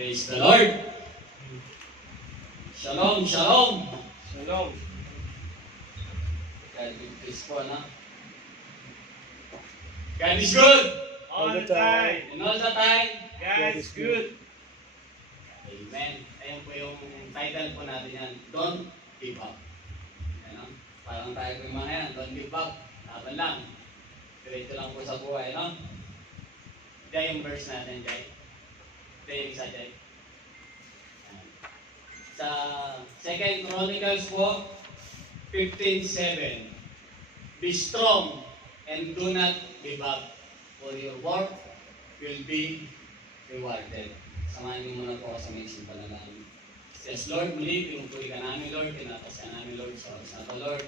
Praise the Lord! Shalom, shalom! Shalom. God bless po, no? God is good! All the time. And all the time, God is good. Amen. Ayun po yung title po natin yan. Don't give up. Ano? Parang tayo po yung mga yan. Don't give up. Laban lang. Diretso lang po sa buhay, no? Diyan yung verse natin, Jay. Diyan yung isa, Jay. Sa 2 Chronicles po, 15:7. Be strong and do not give up, for your work will be rewarded. Samahan niyo muna po ako sa mixing panalangin. Yes, Lord, muli, pinupuri ka namin, Lord, tinatasya namin, Lord, sa oras na to, Lord.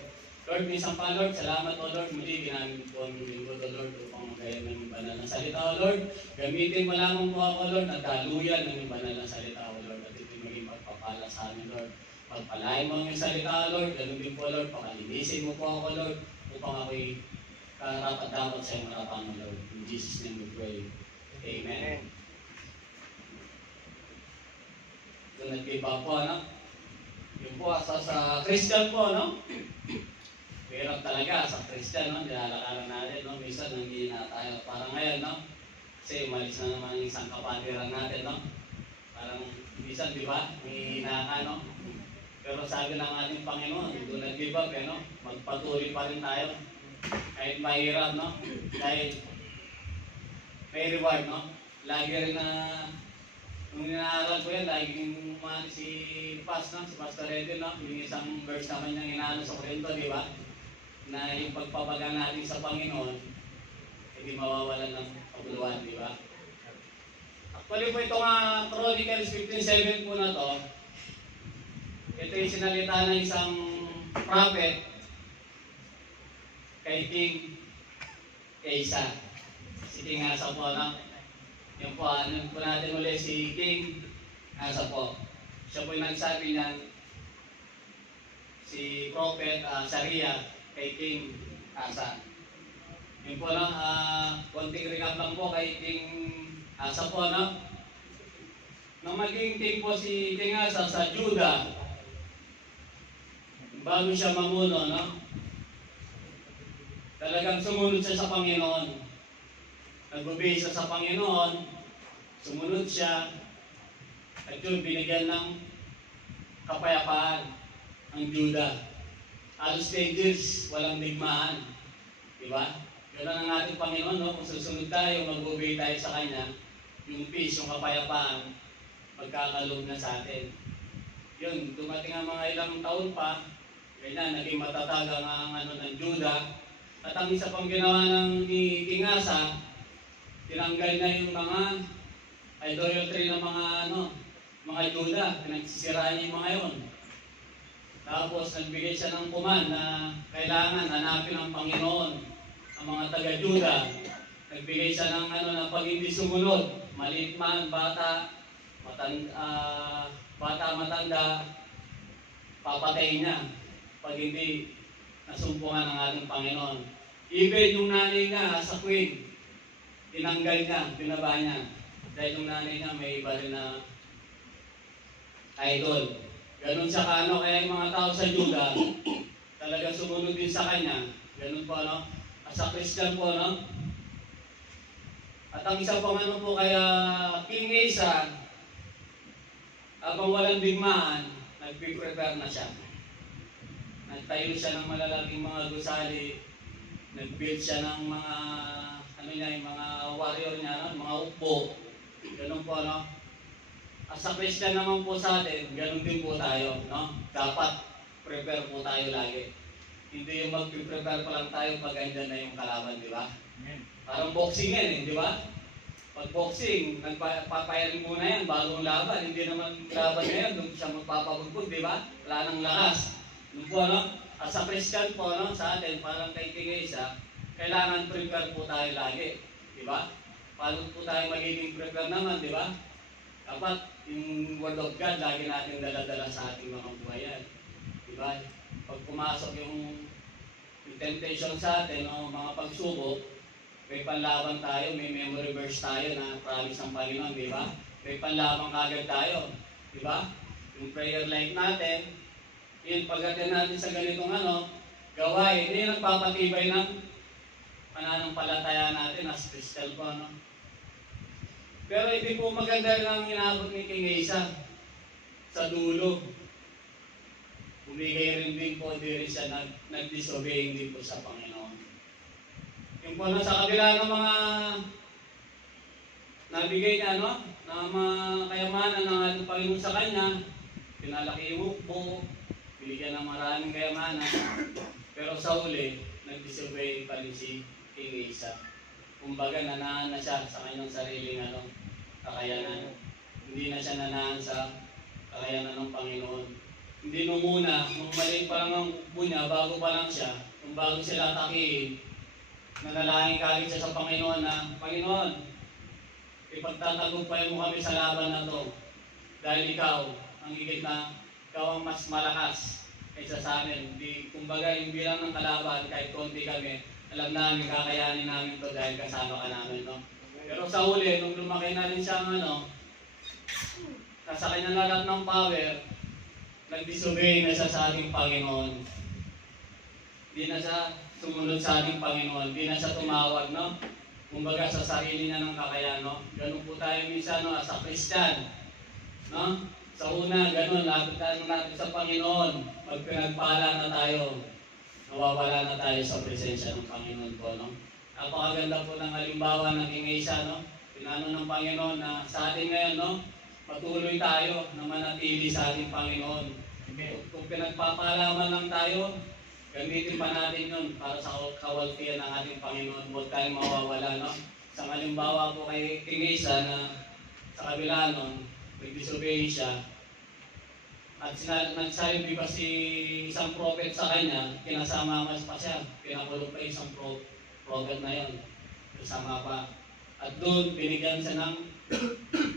Lord, minsan pa, Lord, salamat o Lord, muli, ginamit po ang linggo to, Lord, upang magayon ng banal na salita, o Lord. Gamitin mo lamang po ako, Lord, at daluyan ng banal na salita, o Lord, at ito maging pagpapala sa amin, Lord. Pagpalain mo ang iyong salita, Lord, ganun din po, Lord, pakalinisin mo po ako, Lord, upang ako'y karapat-dapat sa iyong harapan, Lord. In Jesus' name we pray. Amen. So, nag-give-up po, ano? Yung po, sa Christian po, no? Hirap talaga sa Christian, no? Nilalakaran natin, no? Minsan, nanggihina tayo. Parang ngayon, no? Kasi umalis na naman yung isang kapatiran natin, no? Parang, minsan, di ba? May hina ka, no? Pero sabi ng ating Panginoon, do not give up, no? Magpatuloy pa rin tayo. Kahit mahirap, no? Dahil may reward, no? Lagi rin na nung inaaral ko yan, laging si Pastor Edwin, no? Yung isang verse naman niyang inaano sa Korinto, di ba? Na yung pagpapaga natin sa Panginoon, hindi mawawalan ng kabuluhan, di ba? Actually po itong Chronicles 15:7 po na to, ito yung sinalita ng isang prophet kay King Asa. Si King Asa po, no? Yung po, ano po natin ulit si King Asa po. Siya po yung nagsabi niyan, si Prophet Saria kay King Asa. Yung po, no? Konting recap lang po kay King Asa po, no? Nang maging king po si King Asa sa Judah, bago siya mamuno, no? Talagang sumunod siya sa Panginoon. Nag-obey siya sa Panginoon, sumunod siya, at yun, binigyan ng kapayapaan ang Judah. Halos 10 years, walang digmaan. Diba? Ganun ang ating Panginoon, no? Kung susunod tayo, mag-obey tayo sa Kanya, yung peace, yung kapayapaan, magkakaloob na sa atin. Yun, dumating ang mga ilang taon pa, ganyan, naging matatag ang ng Judah. At ang isa pang ginawa ng King Asa, tinanggal na yung mga idolatry ng mga Judah, pinagsisiraan niya yung mga yun. Tapos nagbigay siya ng command na kailangan hanapin ng Panginoon ang mga taga-Judah. Nagbigay siya ng na pag hindi sumunod, maliit man, bata, matanda, papatayin niya pag hindi nasumpungan ng ating Panginoon. Even yung nanay niya sa queen, tinanggal niya, binaba niya. Dahil yung nanay niya may iba rin na idol. Ganun siya kaya yung mga tao sa Judah, talagang sumunod din sa kanya. Ganun po, no? As a Christian po, no? At ang isa pang po kaya King Asa, habang walang digmaan, nagpiprepare na siya. Nagtayo siya ng malalaking mga gusali, nag-build siya ng mga yung mga warrior niya, mga upo. Ganun po, no? As a Christian naman po sa atin, ganun din po tayo, no? Dapat prepare po tayo lagi. Hindi yung mag-prepare pa lang tayo pag andyan na yung kalaban, di ba? Parang boxing yan, di ba? Pag boxing, nagpapayarin muna yan, bagong laban. Hindi naman laban na yan, doon siya magpapabugbog, di ba? Wala nang lakas. Yun po, no? As a Christian po, no? Sa atin, parang kay King Asa, kailangan prepare po tayo lagi. Di ba? Paano po tayo magiging prepare naman, di ba? Dapat yung Word of God, lagi natin dala-dala sa ating mga buhayan. Di ba? Pag pumasok yung temptation sa atin, o mga pagsubok, may panlaban tayo, may memory verse tayo na promise ng Panginoon, di ba? may panlamang kagad tayo. Di ba? Yung prayer life natin, yun, pagdating natin sa ganitong gawain, hindi yung nagpapatibay ng pananampalataya natin as Christian po, Pero hindi po maganda rin ang inabot ni King Asa sa dulo. Bumigay rin din po, di rin siya nag-disobey din po sa Panginoon. Yung po sa kabila ng mga nabigay niya, na mga kayamanan ng ating Panginoon sa kanya, pinalaki yung hukbo, binigyan ng maraming kayamanan, pero sa huli, nag-disobey pa rin si King Asa. Kumbaga, nanaan na siya sa kanyang sariling kakayanan. Hindi na siya nanaan sa kakayanan ng Panginoon. Hindi nung muna, nung maliit pa lang ang hukbo niya, bago pa lang siya, nung bago sila atakihin, nanalangin kagad siya sa Panginoon na, Panginoon, ipagtatagumpay mo kami sa laban na to. Dahil ikaw, ang higit na, ikaw ang mas malakas kaysa sa amin. Kumbaga, yung bilang ng kalaban, kahit konti kami, alam namin, kakayanin namin to dahil kasama ka namin, Pero sa huli, nung lumaki na rin siya nasa kanyang lalat ng power, nag-disobey na siya sa ating Panginoon. Hindi na siya sumunod sa ating Panginoon. Hindi na siya tumawag, Kumbaga sa sarili niya ng kakayahan, Ganun po tayo minsan, as a Christian, Sa una, ganun, lapit tayo natin sa Panginoon. Pag pinagpala na tayo, nawawala na tayo sa presensya ng Panginoon po, Napakaganda po ng halimbawa ng King Asa, Pinano ng Panginoon na sa atin ngayon, patuloy tayo na manatili sa ating Panginoon. Kung pinagpapalaman lang tayo, gamitin pa natin yun para sa kawaltian ng ating Panginoon. Huwag tayong mawawala, Sa halimbawa po kay King Asa na sa kabila nun, nag-disobey siya. At nagsabi pa si isang prophet sa kanya, kinasama mas pa siya. Pinakulong pa isang prophet na yun. Kasama pa. At doon, binigyan siya ng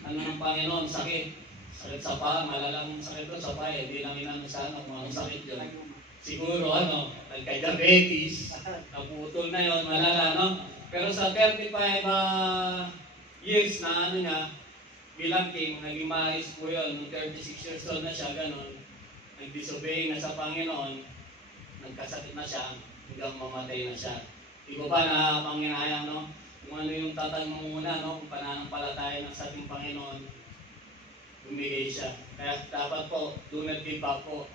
ng Panginoon, sakit. Sakit sa paa, malalang sakit doon sa paa, hindi lang inano sa kung anong sakit yun. Siguro, nagka-diabetes, naputol na yun, malala, Pero sa 35 years na niya, bilang king, naging maayos po yun, nung 36 years old na siya, ganun, nag-disobey na sa Panginoon, nagkasakit na siya, hanggang mamatay na siya. Di ko pa napanginayang, kung ano yung tatag mo muna, kung pananampalataya ng sa ating Panginoon, bumigay siya. Kaya dapat po, do not give up po.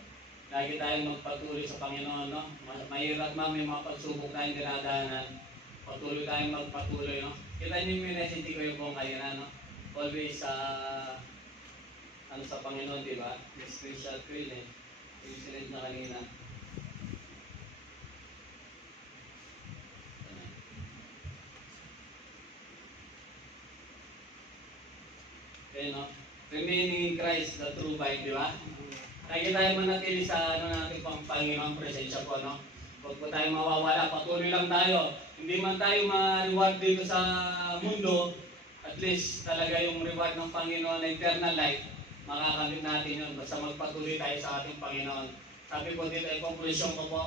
Lagi tayong magpatuloy sa Panginoon, Mahirap may mga pagsubok tayong dinadaanan. Patuloy tayong magpatuloy, Kita niyo yung message ko yung buong kayo Always sa Panginoon, di ba? May spiritual queen yung sinid na kanina. Okay, remaining in Christ, the true vine, di ba? Lagi tayo manatili sa natin pang Panginoon presensya po, Huwag po tayo mawawala, patuloy lang tayo. Hindi man tayo ma-reward dito sa mundo, at least talaga yung reward ng Panginoon na eternal life, makakamit natin yun. Basta magpatuloy tayo sa ating Panginoon. Sabi ko dito, ay conclusion ko po.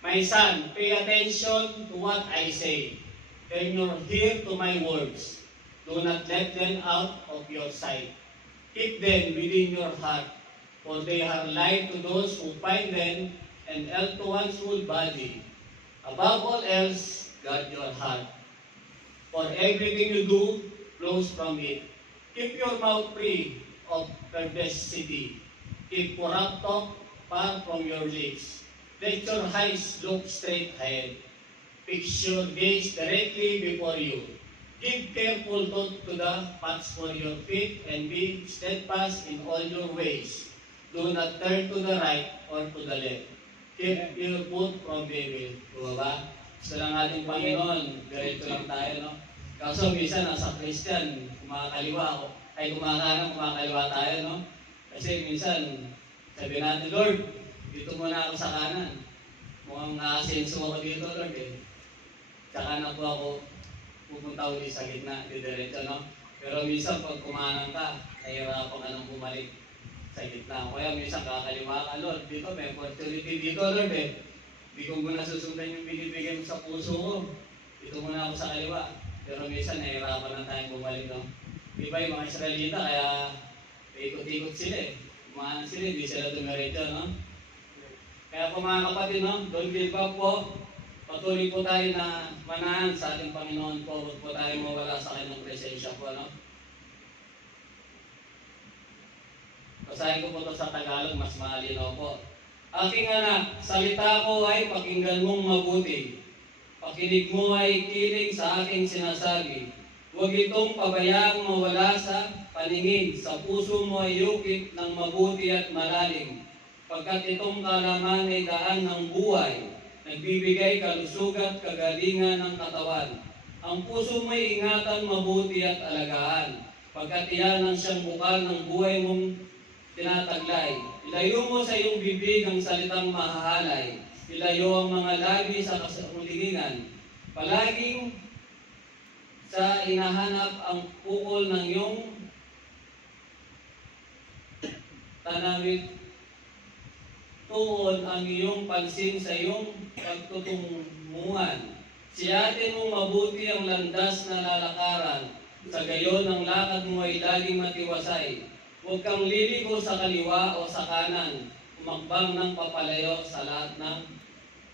My son, pay attention to what I say. Turn your ear to my words. Do not let them out of your sight. Keep them within your heart, for they are life to those who find them, and health to one's whole body. Above all else, guard your heart, for everything you do flows from it. Keep your mouth free of perversity. Keep corrupt talk far from your lips. Let your eyes look straight ahead. Fix your gaze directly before you. Give careful thought to the paths for your feet, and be steadfast in all your ways. Do not turn to the right or to the left. Keep your foot from evil. Diba ba? Gusto lang ating Panginoon, ganito lang tayo, Kaso minsan nasa Christian, kumakaliwa ako, ay kumakaliwa tayo, Kasi minsan, sabi natin, Lord, dito muna ako sa kanan. Mukhang nakasenso ako dito, Lord, Tsaka na po ako pupunta ulit sa gitna, didiretso, Pero minsan pag kumanan ka, nahihirapan ka nang bumalik sa gitna. Kaya minsan kakaliwa ka, Lord, dito may opportunity dito, Lord, Hindi ko muna susundan yung binibigay mo sa puso ko. Dito muna ako sa kaliwa. Pero minsan nahihirapan na tayong bumalik, Di ba yung mga Israelita, kaya ikot-ikot sila eh. Kumahan sila, hindi sila tumiretso, no? Kaya po mga kapatid, no? Don't give up po. Patuloy po tayo na manahan sa ating Panginoon po. Huwag po tayo mawala sa kanyang presensya po, no? Basahin ko po ito sa Tagalog, mas maalinaw po. Aking anak, salita ko ay pakinggan mong mabuti. Pakinig mo ay kiling sa aking sinasabi. Huwag itong pabayaang mawala sa paningin. Sa puso mo ay yukit ng mabuti at malalim. Pagkat itong kalaman ay daan ng buhay. Nagbibigay kalusugan at kagalingan ng katawan. Ang puso mo ay ingatan mabuti at alagaan. Pagkat iyan ang siyang bukal ng buhay mong tinataglay. Ilayo mo sa iyong bibig ang salitang mahahalay. Ilayo ang mga labi sa kasamulingan. Palaging sa inahanap ang pukol ng iyong tanawid. Tuon ang iyong pansin sa iyong pagtutunguhan. Siyatin mong mabuti ang landas na lalakaran. Sa gayon ang lakad mo ay laging matiwasay. Huwag kang liligo sa kaliwa o sa kanan. Umakbang ng papalayo sa lahat ng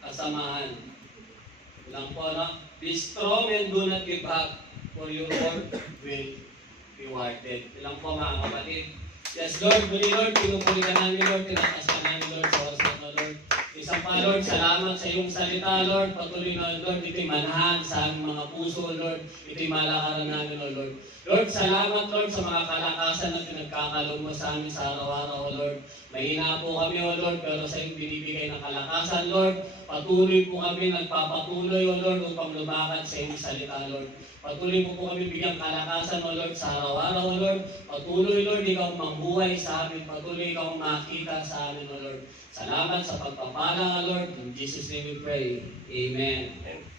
kasamahan. Ilang po, no? Be strong and do not give up, for your work will be rewarded. Ilang po mga kapatid. Yes, Lord, muli Lord, pinupuli ka namin Lord, tinakas ka namin Lord, sa oras na ito, Lord. Isang pa Lord, salamat sa iyong salita Lord, patuloy na Lord, ito'y manahan sa aming mga puso Lord, ito'y malakaran namin o Lord. Lord, salamat Lord sa mga kalakasan na pinagkakalog mo sa amin sa araw-araw o Lord. Mahina po kami o Lord, pero sa iyong binibigay ng kalakasan Lord, patuloy po kami nagpapatuloy o Lord upang lumakad sa iyong salita Lord. Patuloy mo po kami bigyang kalakasan o Lord sa araw-araw o Lord. Patuloy Lord, ikaw mambuhay sa amin. Patuloy ikaw makita sa amin o Lord. Salamat sa pagpapala Lord. In Jesus' name we pray. Amen.